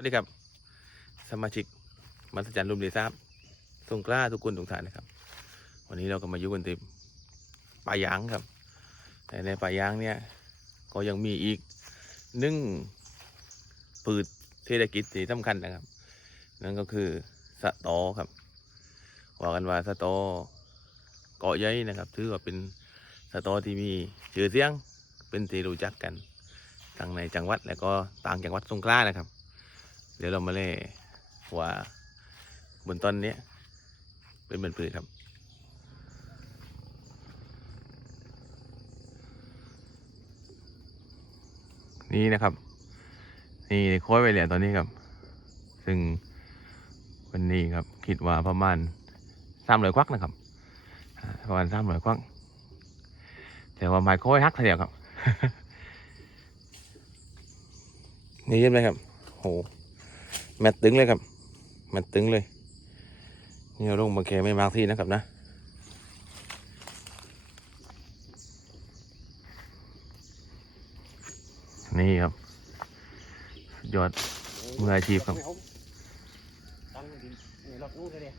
วัสดีครับ สมาชิกมัสจันรุมเดทราบสงกล้าทุกคนทุกท่านนะครับ วันนี้เราก็มาอยู่กันที่ป่ายางครับ แต่ในป่ายางเนี่ย ก็ยังมีอีกหนึ่งปืดเศรษฐกิจที่สำคัญนะครับ นั่นก็คือสะตอครับว่ากันว่าสะตอเกาะใหญ่นะครับ ถือว่าเป็นสะตอที่มีชื่อเสียงเป็นที่รู้จักกันทั้งในจังหวัดและก็ต่างจังหวัดสงขลานะครับ เดี๋ยวเรามาเล่ว่าบนต้นนี้เป็นเหมือนปืนครับ นี่นะครับ นี่โค้อยไปเหรียตอนนี้ครับ ซึ่งวันนี้ครับ คิดว่าประมาณสามร้อยควักนะครับประมาณสามร้อยควัก แต่ว่าไม้โค้อยฮักเดียครับ นี่เห็นไหมครับโห แมตตึงเลยครับ แมตตึงเลยนี่เราลงมาแค่ไม่มากที่นะครับนะนี่ครับสุดยอดมืออาชีพครับตั้งดินนี่รถนู้นเลยเนี่ย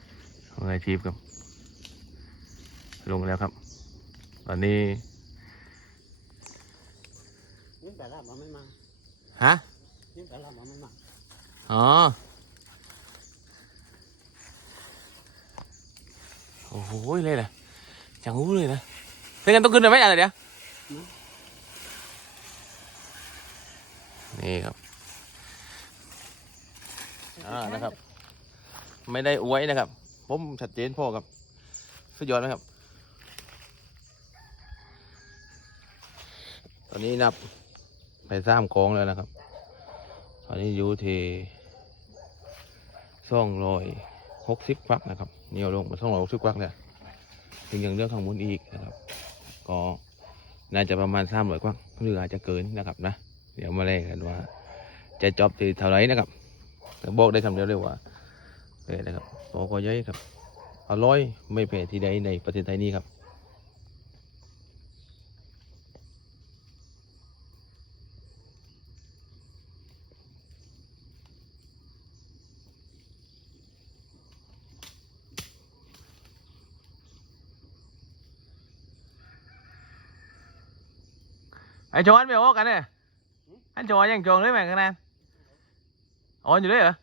มืออาชีพครับ ลงแล้วครับ ตอนนี้นี่แต่ละมันไม่มาฮะ อ๋อ โอ้โหเลยนะจังหูเลยนะเล่นกันต้องขึ้นเลยไหมอะไรเดี๋ยวนี่ครับอ่านะครับ ไม่ได้อวยนะครับ ผมชัดเจนพ่อครับ สุดยอดไหมครับ ตอนนี้นับ ไปสามกองแล้วนะครับ อนนี้อยู่ที่สองร้อยหกสิบฟักนะครับเหนียวลงมาสองร้อยหกสิบฟักแล้วถึงยังเรื่องข้างบนอีกนะครับ ก็น่าจะประมาณสามร้อยฟักหรืออาจจะเกินนะครับนะ เดี๋ยวมาเล่นกันว่า จะจบที่เท่าไหรนะครับแต่บอกได้คำเดียวเลยว่าเออนะครับโตก็เยอะครับอร่อยไม่แพ้ที่ใดในประเทศไทยนี้ครับ ไอ้โจอันไม่ออกกันเนี่ยอันโจยังโจงเลยแม่งกันนะอ๋ออยู่ด้วยเหรอ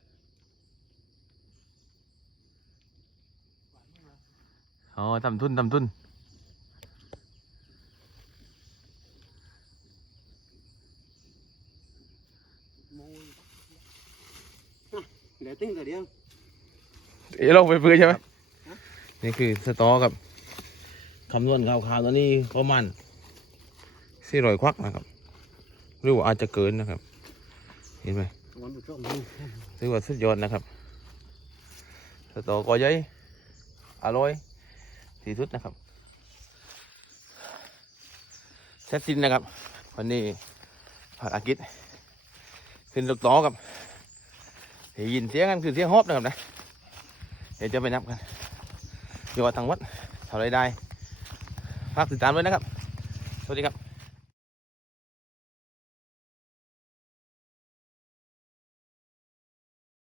อ๋อทำทุนทำทุนโมยเดี๋ยวติ้งตัวเดียวเอ๋ลงไปพื้นใช่ไหมฮะนี่คือสตอกับคำนวณข่าวๆตอนนี้ประมาณ สี่ร้อยควักนะครับ หรือว่าอาจจะเกินนะครับ เห็นไหมวันดูช่วงนี้ถือว่าสุดยอดนะครับสตอกอใหญ่อร่อยที่สุดนะครับเสร็จสิ้นนะครับวันนี้ภารกิจขึ้นลูกต่อกับได้ยินเสียงกันคือเสียงฮอบนะครับนะเดี๋ยวจะไปนับกันยอดทั้งหมดเท่าไรได้ฝากติดตามด้วยนะครับ สวัสดีครับ